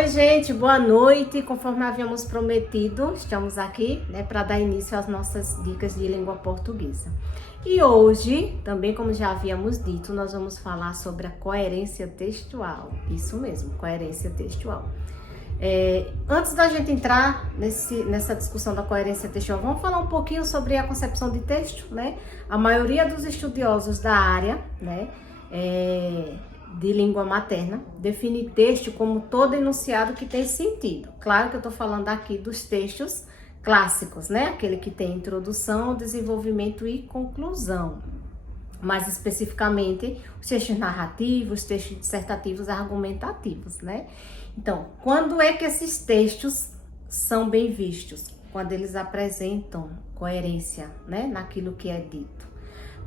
Oi, gente, boa noite. Conforme havíamos prometido, estamos aqui, para dar início às nossas dicas de língua portuguesa. E hoje, também como já havíamos dito, nós vamos falar sobre a coerência textual. Isso mesmo, coerência textual. Antes da gente entrar nessa discussão da coerência textual, vamos falar um pouquinho sobre a concepção de texto, né? A maioria dos estudiosos da área, de língua materna, define texto como todo enunciado que tem sentido. Claro que eu estou falando aqui dos textos clássicos, aquele que tem introdução, desenvolvimento e conclusão. Mais especificamente, os textos narrativos, os textos dissertativos, argumentativos, Então, quando é que esses textos são bem vistos? Quando eles apresentam coerência, naquilo que é dito.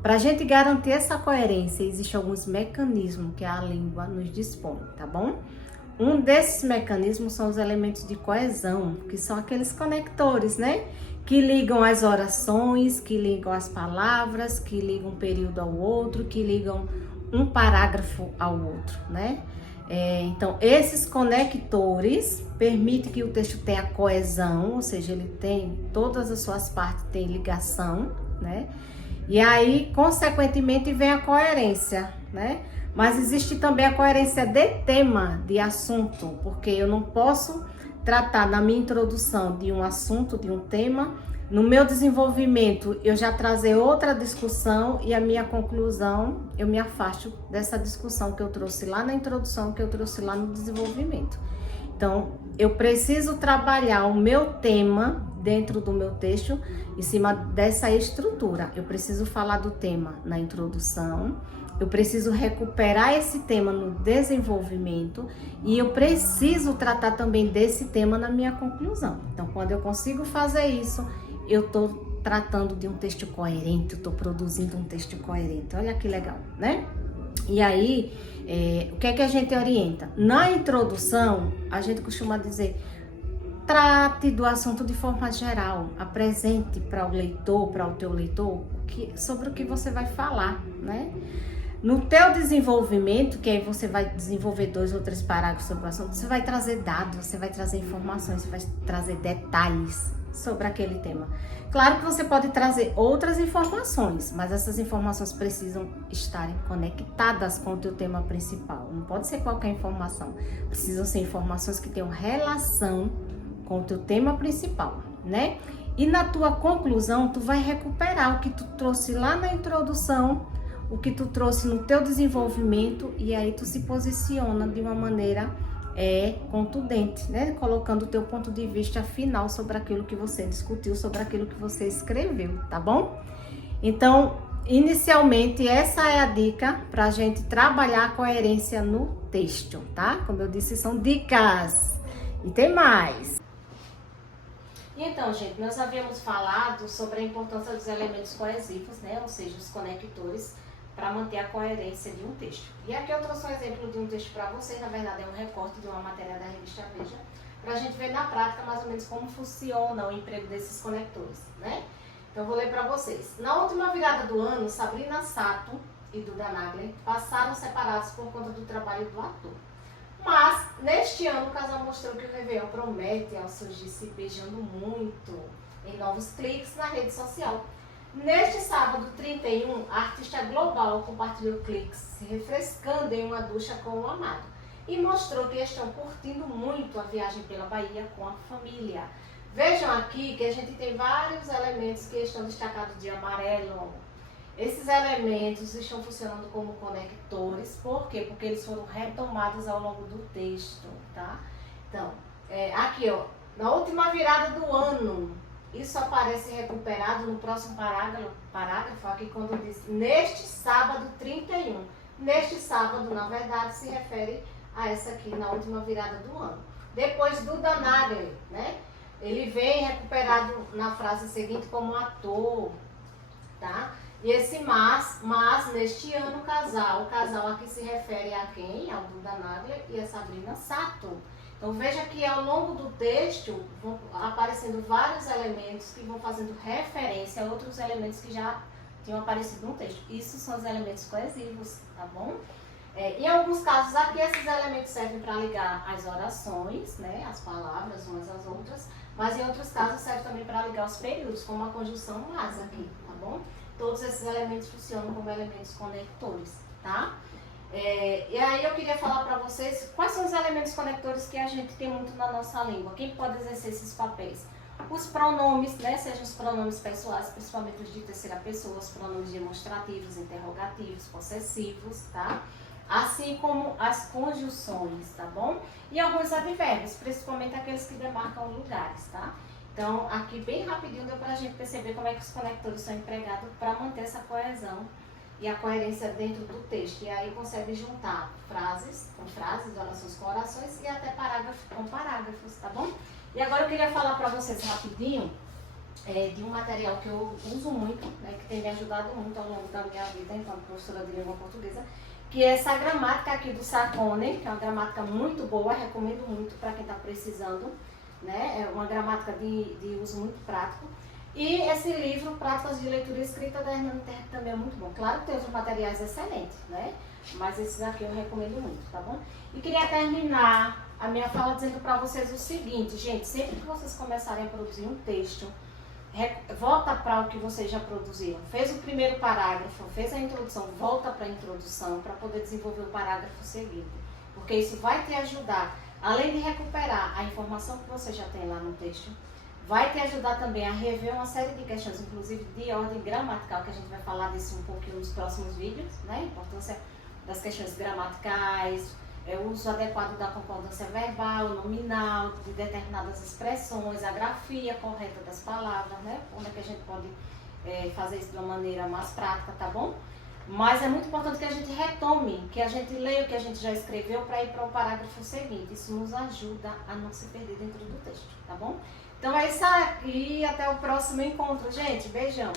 Para a gente garantir essa coerência, existem alguns mecanismos que a língua nos dispõe, tá bom? Um desses mecanismos são os elementos de coesão, que são aqueles conectores, que ligam as orações, que ligam as palavras, que ligam um período ao outro, que ligam um parágrafo ao outro, Então, esses conectores permitem que o texto tenha coesão, ou seja, ele tem, todas as suas partes têm ligação, E aí, consequentemente, vem a coerência, Mas existe também a coerência de tema, de assunto, porque eu não posso tratar na minha introdução de um assunto, de um tema, no meu desenvolvimento eu já trazer outra discussão e a minha conclusão, eu me afasto dessa discussão que eu trouxe lá na introdução, que eu trouxe lá no desenvolvimento. Então, eu preciso trabalhar o meu tema dentro do meu texto em cima dessa estrutura. Eu preciso falar do tema na introdução, eu preciso recuperar esse tema no desenvolvimento e eu preciso tratar também desse tema na minha conclusão. Então, quando eu consigo fazer isso, eu estou tratando de um texto coerente, eu estou produzindo um texto coerente. Olha que legal, E aí, o que é que a gente orienta? Na introdução, a gente costuma dizer: trate do assunto de forma geral, apresente para o leitor, para o teu leitor, sobre o que você vai falar, No teu desenvolvimento, que aí você vai desenvolver 2 ou 3 parágrafos sobre o assunto, você vai trazer dados, você vai trazer informações, você vai trazer detalhes sobre aquele tema. Claro que você pode trazer outras informações, mas essas informações precisam estarem conectadas com o teu tema principal. Não pode ser qualquer informação. Precisam ser informações que tenham relação com o teu tema principal, E na tua conclusão, tu vai recuperar o que tu trouxe lá na introdução, o que tu trouxe no teu desenvolvimento, e aí tu se posiciona de uma maneira contundente, colocando o teu ponto de vista final sobre aquilo que você discutiu, sobre aquilo que você escreveu, tá bom? Então, inicialmente, essa é a dica para a gente trabalhar a coerência no texto, tá? Como eu disse, são dicas. E tem mais. Então, gente, nós havíamos falado sobre a importância dos elementos coesivos, ou seja, os conectores, para manter a coerência de um texto. E aqui eu trouxe um exemplo de um texto para vocês, na verdade é um recorte de uma matéria da revista Veja, para a gente ver na prática mais ou menos como funciona o emprego desses conectores, Então eu vou ler para vocês. Na última virada do ano, Sabrina Sato e Duda Nagler passaram separados por conta do trabalho do ator. Mas, neste ano, o casal mostrou que o Réveillon promete ao surgir se beijando muito em novos cliques na rede social. Neste sábado 31, a artista global compartilhou cliques se refrescando em uma ducha com o amado e mostrou que estão curtindo muito a viagem pela Bahia com a família. Vejam aqui que a gente tem vários elementos que estão destacados de amarelo. Esses elementos estão funcionando como conectores. Por quê? Porque eles foram retomados ao longo do texto, tá? Então, aqui, na última virada do ano, isso aparece recuperado no próximo parágrafo aqui, quando diz neste sábado 31. Neste sábado, na verdade, se refere a essa aqui, na última virada do ano. Depois do Nagler, Ele vem recuperado na frase seguinte como ator, tá? E esse mas neste ano o casal aqui se refere a quem? Ao Duda Nagler e a Sabrina Sato. Então veja que ao longo do texto vão aparecendo vários elementos que vão fazendo referência a outros elementos que já tinham aparecido no texto. Isso são os elementos coesivos, tá bom? Em alguns casos aqui esses elementos servem para ligar as orações, né, as palavras umas às outras, mas em outros casos serve também para ligar os períodos, como a conjunção mas aqui, tá bom? Todos esses elementos funcionam como elementos conectores, tá? E aí eu queria falar para vocês quais são os elementos conectores que a gente tem muito na nossa língua. Quem pode exercer esses papéis? Os pronomes, né? Sejam os pronomes pessoais, principalmente os de terceira pessoa, os pronomes demonstrativos, interrogativos, possessivos, tá? Assim como as conjunções, tá bom? E alguns advérbios, principalmente aqueles que demarcam lugares, tá? Então, aqui bem rapidinho deu pra gente perceber como é que os conectores são empregados para manter essa coesão e a coerência dentro do texto. E aí consegue juntar frases com frases, orações com orações e até parágrafos com parágrafos, tá bom? E agora eu queria falar para vocês rapidinho de um material que eu uso muito, né, que tem me ajudado muito ao longo da minha vida enquanto professora de língua portuguesa, que é essa gramática aqui do Sarcone, que é uma gramática muito boa, recomendo muito para quem está precisando, né? É uma gramática de uso muito prático. E esse livro, Práticas de Leitura e Escrita, da Hernani Terra, também é muito bom. Claro que tem outros materiais excelentes, né? Mas esses aqui eu recomendo muito, tá bom? E queria terminar a minha fala dizendo para vocês o seguinte, gente, sempre que vocês começarem a produzir um texto, volta para o que vocês já produziram. Fez o primeiro parágrafo, fez a introdução, volta para a introdução para poder desenvolver o parágrafo seguinte. Porque isso vai te ajudar, além de recuperar a informação que você já tem lá no texto, vai te ajudar também a rever uma série de questões, inclusive de ordem gramatical, que a gente vai falar disso um pouquinho nos próximos vídeos, né? A importância das questões gramaticais, o uso adequado da concordância verbal, nominal, de determinadas expressões, a grafia correta das palavras, né? Como é que a gente pode fazer isso de uma maneira mais prática, tá bom? Mas é muito importante que a gente retome, que a gente leia o que a gente já escreveu para ir para o parágrafo seguinte. Isso nos ajuda a não se perder dentro do texto, tá bom? Então é isso aí, até o próximo encontro, gente. Beijão!